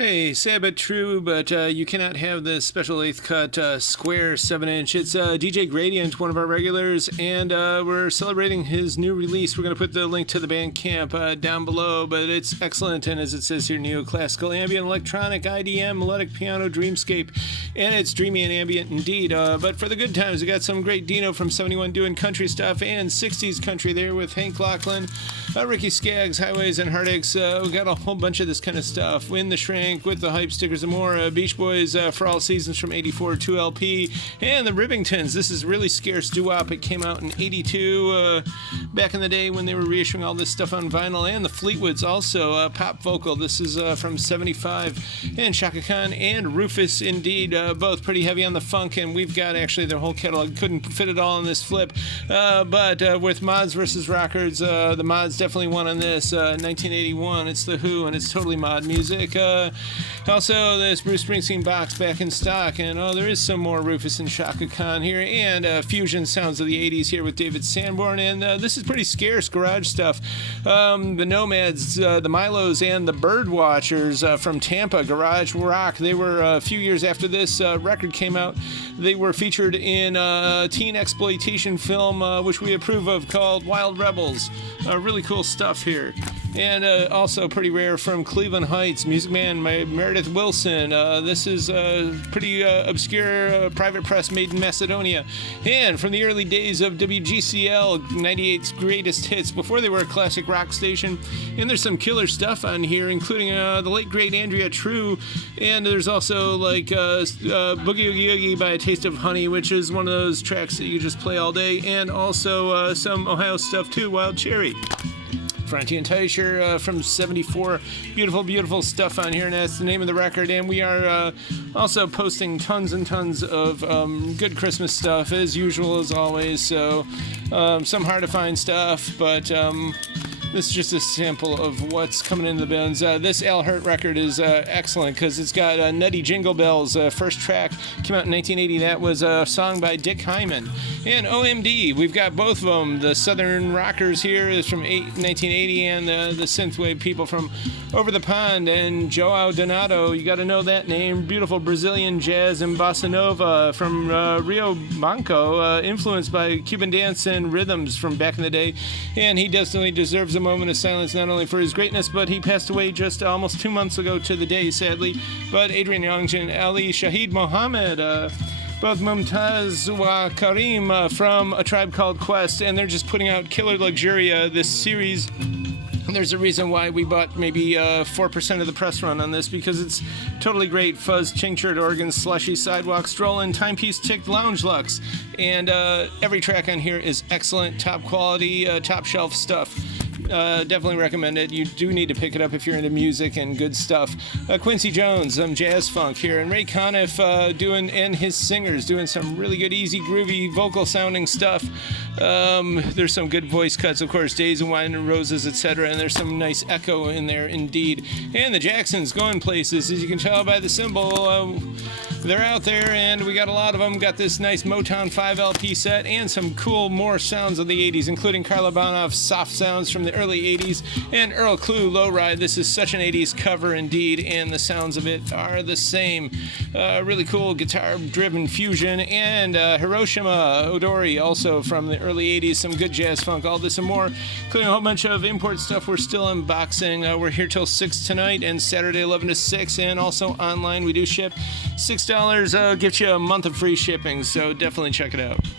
Hey, sad but true, but you cannot have this special eighth cut square 7-inch. It's DJ Gradient, one of our regulars, and we're celebrating his new release. We're going to put the link to the Bandcamp down below, but it's excellent, and as it says here, neoclassical, ambient, electronic, IDM, melodic piano, dreamscape, and it's dreamy and ambient indeed. But for the good times, we got some great Dino from 71 doing country stuff, and 60s country there with Hank Lachlan, Ricky Skaggs, Highways and Heartaches. We got a whole bunch of this kind of stuff. Win the Shrink, with the hype stickers and more. Beach Boys for All Seasons from 84, 2LP, and the Ribbingtons. This is really scarce doo-wop. It came out in 82 back in the day when they were reissuing all this stuff on vinyl, and the Fleetwoods also pop vocal. This is from 75, and Chaka Khan and Rufus indeed, both pretty heavy on the funk, and we've got actually their whole catalog. Couldn't fit it all in this flip, but with Mods versus Rockers, the Mods definitely won on this. 1981, it's The Who, and it's totally mod music. Also, this Bruce Springsteen box back in stock, and there is some more Rufus and Chaka Khan here, and fusion sounds of the 80s here with David Sanborn, and this is pretty scarce garage stuff. The Nomads, the Milos, and the Birdwatchers from Tampa, garage rock. They were a few years after this record came out. They were featured in a teen exploitation film, which we approve of, called Wild Rebels. Really cool stuff here. And also pretty rare from Cleveland Heights, Music Man Meredith Wilson. This is pretty obscure private press made in Macedonia. And from the early days of WGCL, 98's greatest hits, before they were a classic rock station. And there's some killer stuff on here, including the late great Andrea True. And there's also like Boogie Oogie Oogie by A Taste of Honey, which is one of those tracks that you just play all day. And also some Ohio stuff too, Wild Cherry. Franti and Teicher from 74. Beautiful, beautiful stuff on here, and that's the name of the record. And we are also posting tons and tons of good Christmas stuff, as usual, as always. So some hard to find stuff, but this is just a sample of what's coming into the bins. This Al Hurt record is excellent because it's got Nutty Jingle Bells. First track came out in 1980. That was a song by Dick Hyman. And OMD, we've got both of them. The Southern Rockers here is from 1980, and the synthwave people from over the pond. And Joao Donato, you got to know that name. Beautiful Brazilian jazz and bossa nova from Rio Banco, influenced by Cuban dance and rhythms from back in the day. And he definitely deserves a moment of silence, not only for his greatness, but he passed away just almost 2 months ago to the day, sadly. But Adrian Young and Ali Shaheed Mohammed, both Mumtaz wa Karim from A Tribe Called Quest, and they're just putting out Killer Luxuria, this series. There's a reason why we bought maybe 4% of the press run on this, because it's totally great. Fuzz, Tinctured Organs, Slushy, Sidewalk, Strollin', Timepiece, Tick, Lounge Lux. And every track on here is excellent, top quality, top shelf stuff. Definitely recommend it. You do need to pick it up if you're into music and good stuff. Quincy Jones, some jazz funk here, and Ray Conniff and his singers doing some really good, easy, groovy, vocal sounding stuff. There's some good voice cuts, of course, Days and Wine and Roses, etc., and there's some nice echo in there indeed. And the Jacksons going places, as you can tell by the symbol. They're out there, and we got a lot of them. Got this nice Motown 5LP set and some cool more sounds of the 80s, including Carla Bonoff's soft sounds from the early 80s and Earl Klugh Low Ride. This is such an 80s cover indeed, and the sounds of it are the same. Really cool guitar-driven fusion. And Hiroshima Odori, also from the early 80s, some good jazz funk, all this and more, including a whole bunch of import stuff we're still unboxing. We're here till 6 tonight and Saturday 11 to 6, and also online we do ship. $6 gets you a month of free shipping, so definitely check it out.